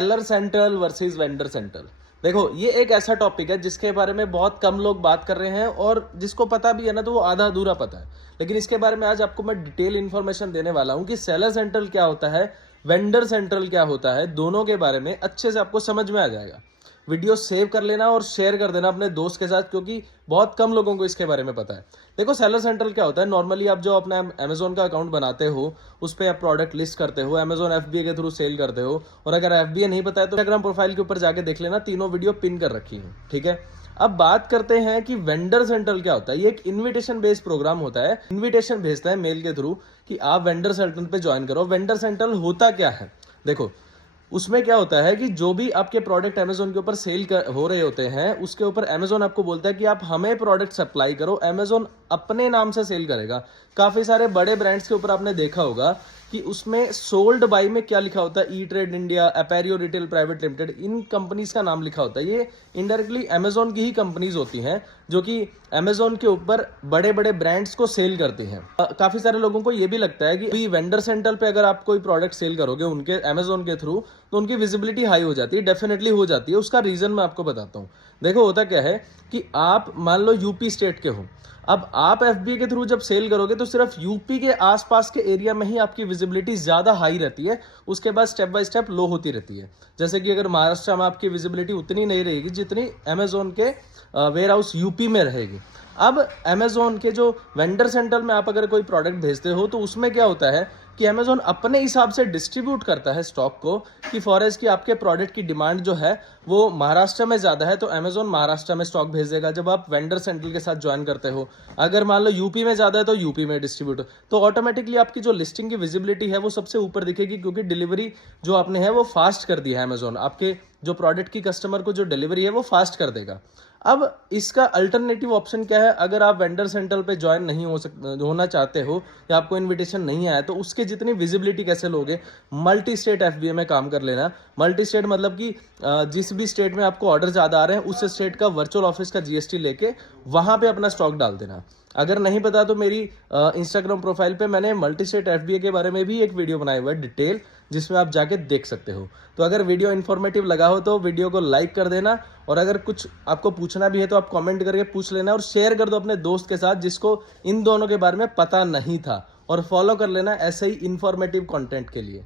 Seller central versus vendor central. देखो, ये एक ऐसा टॉपिक है जिसके बारे में बहुत कम लोग बात कर रहे हैं, और जिसको पता भी है ना तो वो आधा अधूरा पता है। लेकिन इसके बारे में आज आपको मैं डिटेल इन्फॉर्मेशन देने वाला हूं कि सेलर सेंट्रल क्या होता है, वेंडर सेंट्रल क्या होता है। दोनों के बारे में अच्छे से आपको समझ में आ जाएगा। वीडियो सेव कर लेना और शेयर कर देना अपने दोस्त के साथ, क्योंकि बहुत कम लोगों को इसके बारे में पता है। देखो, सेलर सेंट्रल क्या होता है। नॉर्मली आप जो अपना अमेजोन का अकाउंट बनाते हो, उस पर आप प्रोडक्ट लिस्ट करते हो, अमेजोन एफबीए के थ्रू सेल करते हो। और अगर एफबीए नहीं पता है तो इंस्टाग्राम प्रोफाइल के ऊपर जाके देख लेना, तीनों वीडियो पिन कर रखी है, ठीक है। अब बात करते हैं कि वेंडर सेंट्रल क्या होता है। ये एक इन्विटेशन बेस्ड प्रोग्राम होता है। इन्विटेशन भेजता है मेल के थ्रू कि आप वेंडर सेंट्रल पे ज्वाइन करो। वेंडर सेंट्रल होता क्या है, देखो, उसमें क्या होता है कि जो भी आपके प्रोडक्ट अमेजोन के ऊपर हो रहे होते हैं, उसके ऊपर अमेजोन आपको बोलता है कि आप हमें प्रोडक्ट सप्लाई करो। अमेजोन अपने नाम से सेल करेगा। काफी सारे बड़े ब्रांड्स के ऊपर आपने देखा होगा कि उसमें सोल्ड बाय में क्या लिखा होता है, E trade India, Appario retail private limited, इन कंपनीज का नाम लिखा होता है। ये इनडायरेक्टली अमेजोन की ही कंपनीज होती हैं जो कि अमेजोन के ऊपर बड़े बड़े ब्रांड्स को सेल करते हैं। काफी सारे लोगों को ये भी लगता है कि वेंडर सेंट्रल पे अगर आप कोई प्रोडक्ट सेल करोगे उनके अमेजोन के थ्रू, तो उनकी विजिबिलिटी हाई हो जाती है। डेफिनेटली हो जाती है। उसका रीजन मैं आपको बताता हूँ। देखो, होता क्या है कि आप मान लो यूपी स्टेट के हो। अब आप एफबीए के थ्रू जब सेल करोगे तो सिर्फ यूपी के आसपास के एरिया में ही आपकी विजिबिलिटी ज्यादा हाई रहती है। उसके बाद स्टेप बाय स्टेप लो होती रहती है। जैसे कि अगर महाराष्ट्र में आपकी विजिबिलिटी उतनी नहीं रहेगी जितनी अमेजोन के वेयर हाउस यूपी में रहेगी। अब अमेजोन के जो वेंडर सेंट्रल में आप अगर कोई प्रोडक्ट भेजते हो तो उसमें क्या होता है कि अमेजोन अपने हिसाब से डिस्ट्रीब्यूट करता है स्टॉक को, कि फॉर की आपके प्रोडक्ट की डिमांड जो है वो महाराष्ट्र में ज्यादा है तो अमेजोन महाराष्ट्र में स्टॉक भेज देगा जब आप वेंडर सेंट्रल के साथ ज्वाइन करते हो। अगर मान लो यूपी में ज्यादा है तो यूपी में डिस्ट्रीब्यूट, तो ऑटोमेटिकली आपकी जो लिस्टिंग की विजिबिलिटी है वो सबसे ऊपर दिखेगी, क्योंकि डिलीवरी जो आपने है वो फास्ट कर दी है। अमेजोन आपके जो प्रोडक्ट की कस्टमर को जो डिलीवरी है वो फास्ट कर देगा। अब इसका अल्टरनेटिव ऑप्शन क्या है, अगर आप वेंडर सेंट्रल पे ज्वाइन नहीं होना चाहते हो, या आपको इनविटेशन नहीं आया, तो उसके जितनी विजिबिलिटी कैसे लोगे, मल्टी स्टेट एफबीए में काम कर लेना। मल्टी स्टेट मतलब कि जिस भी स्टेट में आपको ऑर्डर ज्यादा आ रहे हैं उस स्टेट का वर्चुअल ऑफिस का जीएसटी लेके वहां पे अपना स्टॉक डाल देना। अगर नहीं पता तो मेरी इंस्टाग्राम प्रोफाइल पे मैंने मल्टी स्टेट एफबीए के बारे में भी एक वीडियो बनाया हुआ है डिटेल, जिसमें आप जाके देख सकते हो। तो अगर वीडियो इन्फॉर्मेटिव लगा हो तो वीडियो को लाइक कर देना, और अगर कुछ आपको पूछना भी है तो आप कमेंट करके पूछ लेना, और शेयर कर दो अपने दोस्त के साथ जिसको इन दोनों के बारे में पता नहीं था। और फॉलो कर लेना ऐसे ही इन्फॉर्मेटिव कंटेंट के लिए।